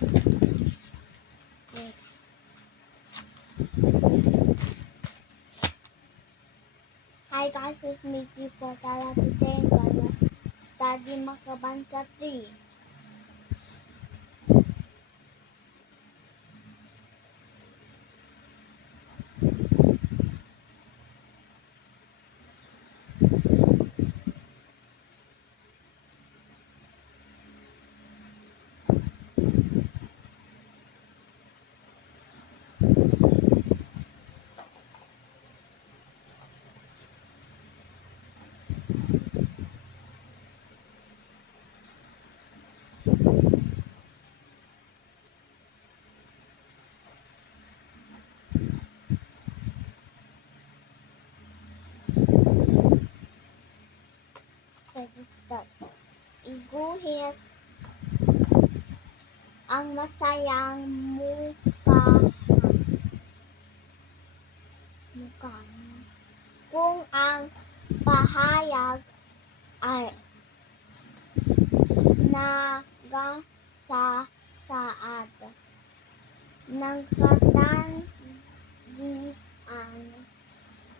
Wait. Hi guys, it's Mickey for Tara. Today I'm gonna study Makabansa 3. Okay, let's start. Iguhit ang masayang mukha kung ang pahayag ay nagasasaad ng katangian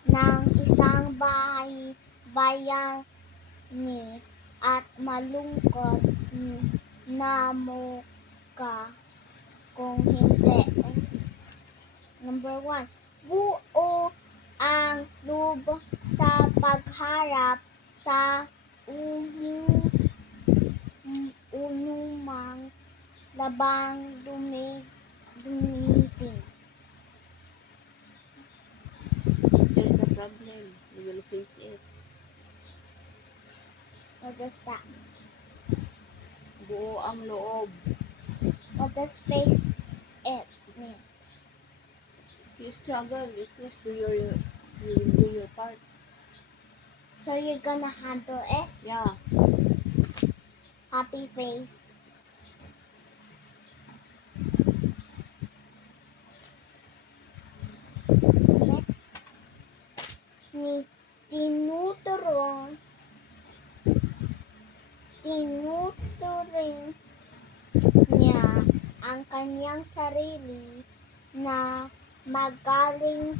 ng isang bayani at malungkot na mukha kung hindi. Number 1. Buo ang loob sa pagharap sa unumang labang dumiting. If there's a problem, you will face it. What does that? Buo ang loob. What does face it mean? If you struggle, if you will do your part. So you're gonna handle it? Yeah. Happy face. Next. Tinuturing niya ang kanyang sarili na magaling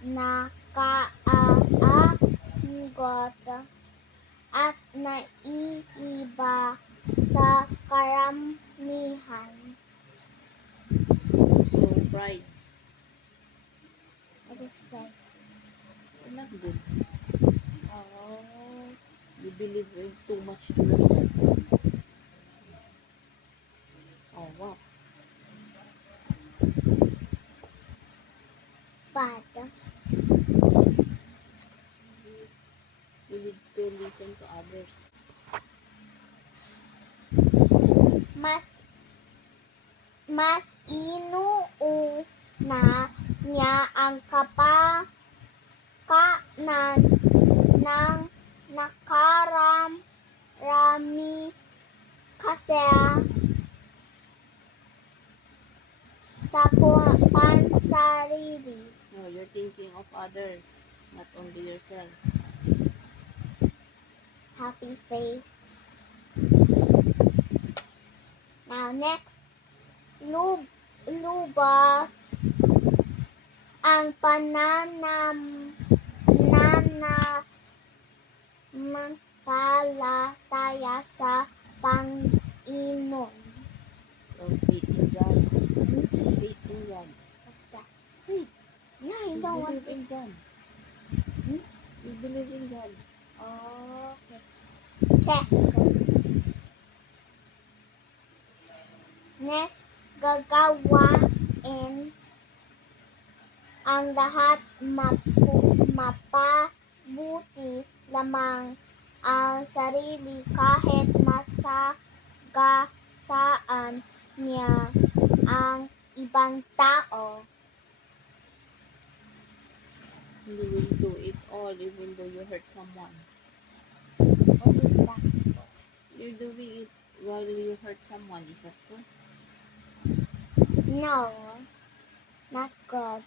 nakaaanggot at naiiba sa karamihan. So, pride. What is pride? You're not good. Oh. You believe in too much to yourself. Oh, wow. But You need to listen to others. mas inuuna niya ang kapakanan ng nakararami kaysa sa pansarili. No, you're thinking of others, not only yourself. Happy face. Now next, lubas ang pananampalataya sa Panginoon. Your faith in God. Faith in God. What's that? Faith. No, you You don't want believe in God. You believe in God. Oh, okay. Check. Next, gagawain ang lahat mapabuti lamang ang sarili kahit masagasaan niya ang ibang tao. You will do it all even though you hurt someone. What is that? You're doing it while you hurt someone. Is that true? No, not good.